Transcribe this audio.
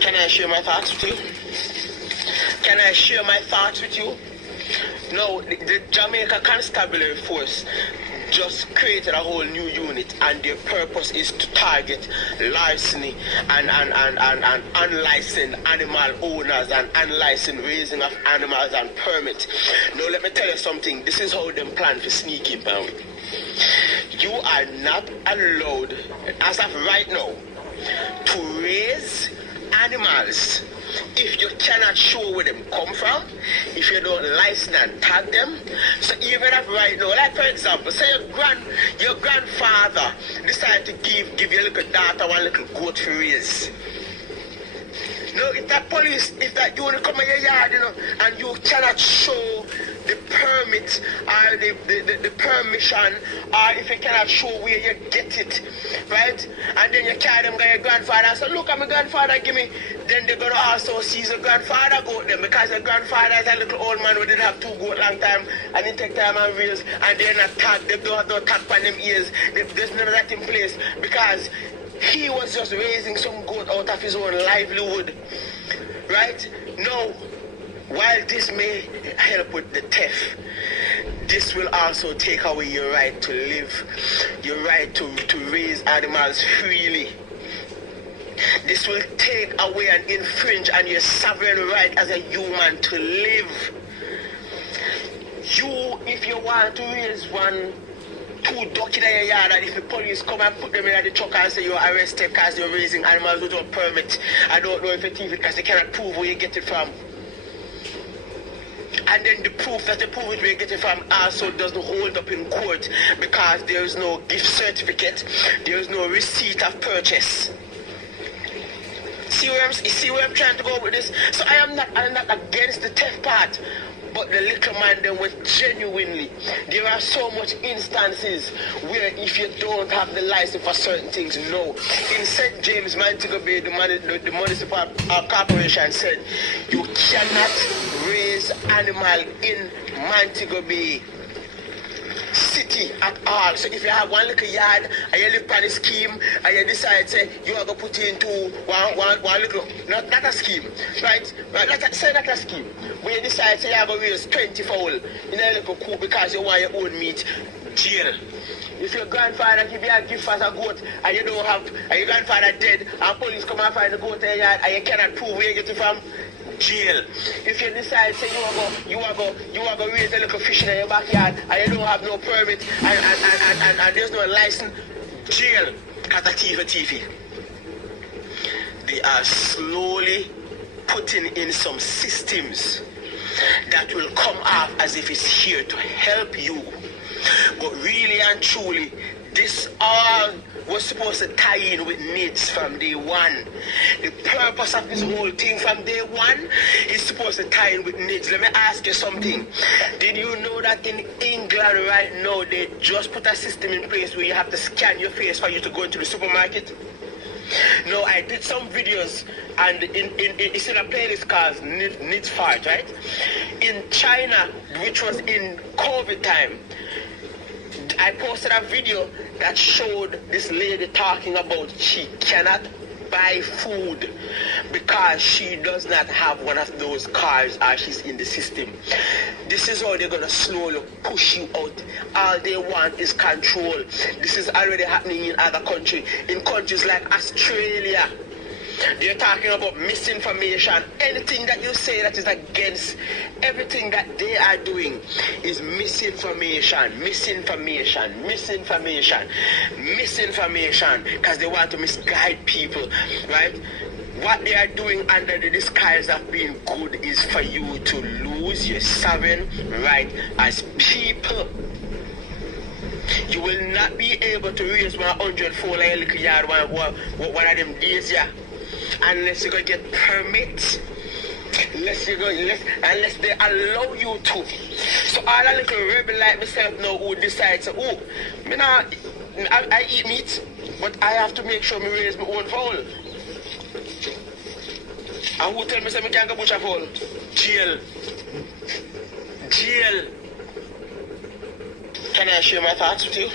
Can I share my thoughts with you? Can I share my thoughts with you? No, the Jamaica Constabulary Force just created a whole new unit, and their purpose is to target larceny and unlicensed animal owners and unlicensed raising of animals and permits. Now let me tell you something. This is how them plan for sneaking power. You are not allowed, as of right now, to raise animals if you cannot show where them come from, if you don't license and tag them. So even if right now, like for example, say your grandfather decided to give your little daughter one little goat for raise. No, if that police, if that you want to come in your yard, and you cannot show the permit or the permission, or if you cannot show where you get it, right? And then you carry them to your grandfather and say, look at my grandfather, give me. Then they're going to also seize your grandfather goat them, because your grandfather is a little old man who didn't have 2 goats long time, and he take time and raise, and they're not tagged, they don't have no tag on them ears. There's none of that in place, because he was just raising some goat out of his own livelihood, right? No, while this may help with the theft, this will also take away your right to live, your right to raise animals freely. This will take away and infringe on your sovereign right as a human to live. You, if you want to raise 2 ducks in your yard, and if the police come and put them in the truck and say you're arrested because you're raising animals without permit, I don't know if it's even because they cannot prove where you get it from. And then the proof that they prove it where you get it from also doesn't hold up in court, because there is no gift certificate, there is no receipt of purchase. See where I'm trying to go with this? So I'm not against the theft part. But the little man then was genuinely, there are so much instances where if you don't have the license for certain things, no. In St. James, Montego Bay, the municipal corporation said you cannot raise animal in Montego Bay city at all. So if you have one little yard and you live on a scheme and you decide say you are going to put into one little, not a scheme, right? Say not a scheme. When you decide say you are going to raise 20 fowl in a little coop because you want your own meat, jail. If your grandfather give you a gift as a goat and you don't have, and your grandfather dead and police come and find the goat in your yard and you cannot prove where you get it from, jail. If you decide say you are going to raise a little fish in your backyard and you don't have no permit and there's no license, jail. Because of TV. They are slowly putting in some systems that will come off as if it's here to help you. But really and truly, this all was supposed to tie in with needs from day one. The purpose of this whole thing from day one is supposed to tie in with needs. Let me ask you something. Did you know that in England right now, they just put a system in place where you have to scan your face for you to go into the supermarket? No, I did some videos, and it's in a playlist called Needs Fight, right? In China, which was in COVID time, I posted a video that showed this lady talking about she cannot buy food because she does not have one of those cars or she's in the system. This is how they're going to slowly push you out. All they want is control. This is already happening in other countries. In countries like Australia, they're talking about misinformation. Anything that you say that is against everything that they are doing is misinformation, because they want to misguide people, right? What they are doing under the disguise of being good is for you to lose your sovereign right as people. You will not be able to raise 100 fowl in a little yard one of them days, yeah. Unless you go get permits, unless they allow you to. So all a little rebel like myself now who decides, oh, I eat meat, but I have to make sure me raise my own fowl. And who tell me say me can't go butcher fowl? Jail. Can I share my thoughts with you?